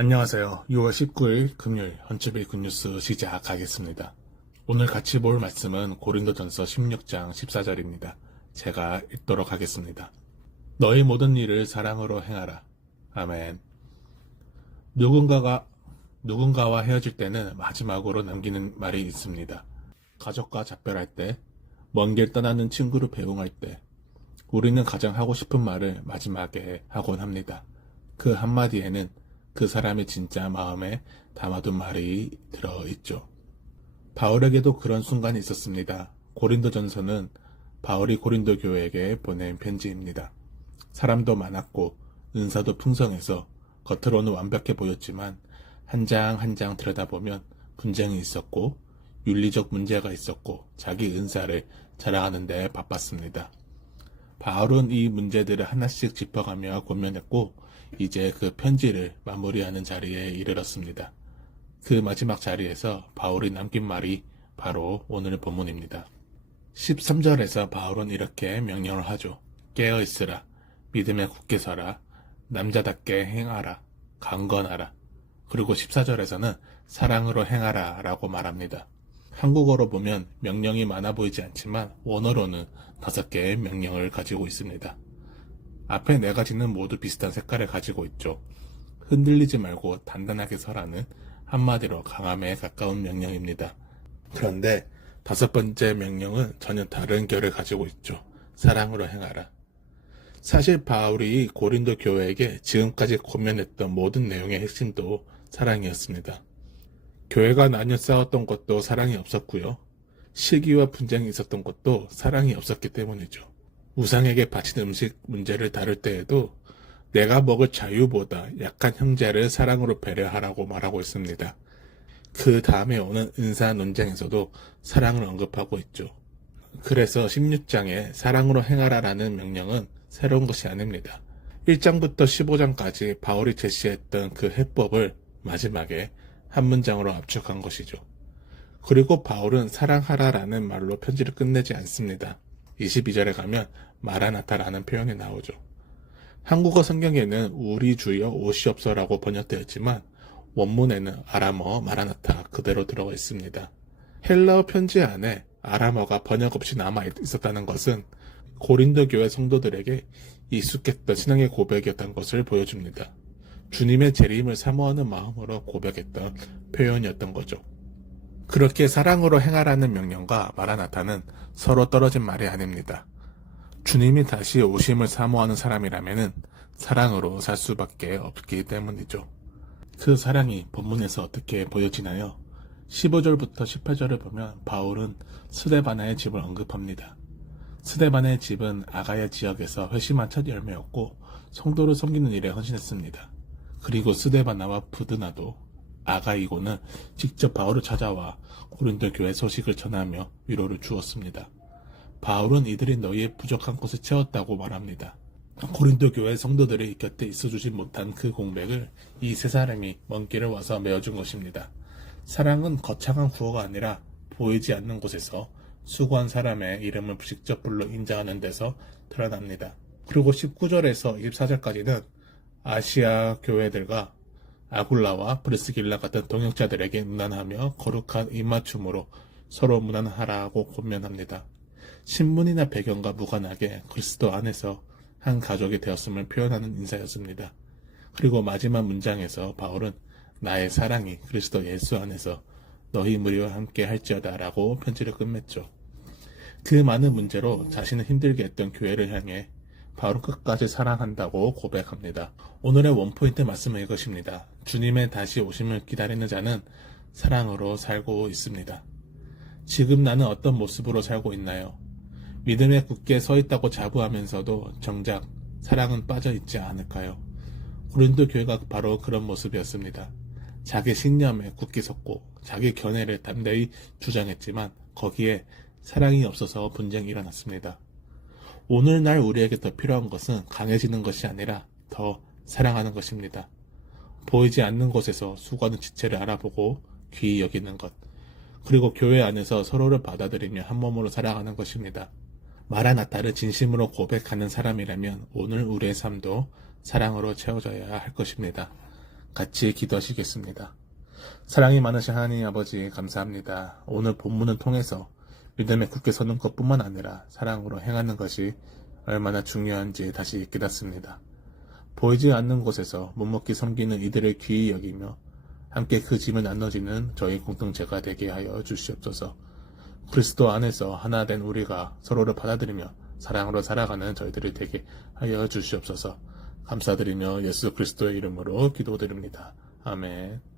안녕하세요. 6월 19일 금요일 헌츠빌 굿뉴스 시작하겠습니다. 오늘 같이 볼 말씀은 고린도전서 16장 14절입니다. 제가 읽도록 하겠습니다. 너희 모든 일을 사랑으로 행하라. 아멘. 누군가와 헤어질 때는 마지막으로 남기는 말이 있습니다. 가족과 작별할 때, 먼 길 떠나는 친구를 배웅할 때, 우리는 가장 하고 싶은 말을 마지막에 하곤 합니다. 그 한마디에는 그 사람의 진짜 마음에 담아둔 말이 들어있죠. 바울에게도 그런 순간이 있었습니다. 고린도전서는 바울이 고린도 교회에게 보낸 편지입니다. 사람도 많았고 은사도 풍성해서 겉으로는 완벽해 보였지만 한 장 한 장 들여다보면 분쟁이 있었고 윤리적 문제가 있었고 자기 은사를 자랑하는 데 바빴습니다. 바울은 이 문제들을 하나씩 짚어가며 고민했고 이제 그 편지를 마무리하는 자리에 이르렀습니다. 그 마지막 자리에서 바울이 남긴 말이 바로 오늘 본문입니다. 13절에서 바울은 이렇게 명령을 하죠. 깨어 있으라. 믿음에 굳게 서라. 남자답게 행하라. 강건하라. 그리고 14절에서는 사랑으로 행하라 라고 말합니다. 한국어로 보면 명령이 많아 보이지 않지만 원어로는 5개의 명령을 가지고 있습니다. 앞에 4가지는 모두 비슷한 색깔을 가지고 있죠. 흔들리지 말고 단단하게 서라는 한마디로 강함에 가까운 명령입니다. 그런데 5번째 명령은 전혀 다른 결을 가지고 있죠. 사랑으로 행하라. 사실 바울이 고린도 교회에게 지금까지 고면했던 모든 내용의 핵심도 사랑이었습니다. 교회가 나뉘어 싸웠던 것도 사랑이 없었고요. 시기와 분쟁이 있었던 것도 사랑이 없었기 때문이죠. 우상에게 바친 음식 문제를 다룰 때에도 내가 먹을 자유보다 약한 형제를 사랑으로 배려하라고 말하고 있습니다. 그 다음에 오는 은사 논쟁에서도 사랑을 언급하고 있죠. 그래서 16장에 사랑으로 행하라라는 명령은 새로운 것이 아닙니다. 1장부터 15장까지 바울이 제시했던 그 해법을 마지막에 한 문장으로 압축한 것이죠. 그리고 바울은 사랑하라라는 말로 편지를 끝내지 않습니다. 22절에 가면 마라나타라는 표현이 나오죠. 한국어 성경에는 우리 주여 오시옵소라고 번역되었지만 원문에는 아람어 마라나타 그대로 들어가 있습니다. 헬라어 편지 안에 아람어가 번역 없이 남아 있었다는 것은 고린도 교회 성도들에게 익숙했던 신앙의 고백이었던 것을 보여줍니다. 주님의 재림을 사모하는 마음으로 고백했던 표현이었던 거죠. 그렇게 사랑으로 행하라는 명령과 마라나타는 서로 떨어진 말이 아닙니다. 주님이 다시 오심을 사모하는 사람이라면 사랑으로 살 수밖에 없기 때문이죠. 그 사랑이 본문에서 어떻게 보여지나요? 15절부터 18절을 보면 바울은 스데바나의 집을 언급합니다. 스데바나의 집은 아가야 지역에서 회심한 첫 열매였고 성도를 섬기는 일에 헌신했습니다. 그리고 스데바나와 부드나도 아가이고는 직접 바울을 찾아와 고린도 교회 소식을 전하며 위로를 주었습니다. 바울은 이들이 너희의 부족한 곳을 채웠다고 말합니다. 고린도 교회 성도들이 곁에 있어주지 못한 그 공백을 이 세 사람이 먼 길을 와서 메워준 것입니다. 사랑은 거창한 구호가 아니라 보이지 않는 곳에서 수고한 사람의 이름을 직접 불러 인정하는 데서 드러납니다. 그리고 19절에서 24절까지는 아시아 교회들과 아굴라와 브리스길라 같은 동역자들에게 무난하며 거룩한 입맞춤으로 서로 무난하라고 권면합니다. 신분이나 배경과 무관하게 그리스도 안에서 한 가족이 되었음을 표현하는 인사였습니다. 그리고 마지막 문장에서 바울은 나의 사랑이 그리스도 예수 안에서 너희 무리와 함께 할지어다 라고 편지를 끝맺죠. 그 많은 문제로 자신을 힘들게 했던 교회를 향해 바울은 끝까지 사랑한다고 고백합니다. 오늘의 원포인트 말씀은 이것입니다. 주님의 다시 오심을 기다리는 자는 사랑으로 살고 있습니다. 지금 나는 어떤 모습으로 살고 있나요? 믿음에 굳게 서 있다고 자부하면서도 정작 사랑은 빠져 있지 않을까요? 고린도 교회가 바로 그런 모습이었습니다. 자기 신념에 굳게 섰고 자기 견해를 담대히 주장했지만 거기에 사랑이 없어서 분쟁이 일어났습니다. 오늘날 우리에게 더 필요한 것은 강해지는 것이 아니라 더 사랑하는 것입니다. 보이지 않는 곳에서 수고하는 지체를 알아보고 귀히 여기는 것, 그리고 교회 안에서 서로를 받아들이며 한 몸으로 살아가는 것입니다. 마라나타를 진심으로 고백하는 사람이라면 오늘 우리의 삶도 사랑으로 채워져야 할 것입니다. 같이 기도하시겠습니다. 사랑이 많으신 하나님 아버지 감사합니다. 오늘 본문을 통해서 믿음에 굳게 서는 것뿐만 아니라 사랑으로 행하는 것이 얼마나 중요한지 다시 깨닫습니다. 보이지 않는 곳에서 묵묵히 섬기는 이들을 귀히 여기며 함께 그 짐을 나눠지는 저희 공동체가 되게 하여 주시옵소서. 그리스도 안에서 하나 된 우리가 서로를 받아들이며 사랑으로 살아가는 저희들이 되게 하여 주시옵소서. 감사드리며 예수 그리스도의 이름으로 기도드립니다. 아멘.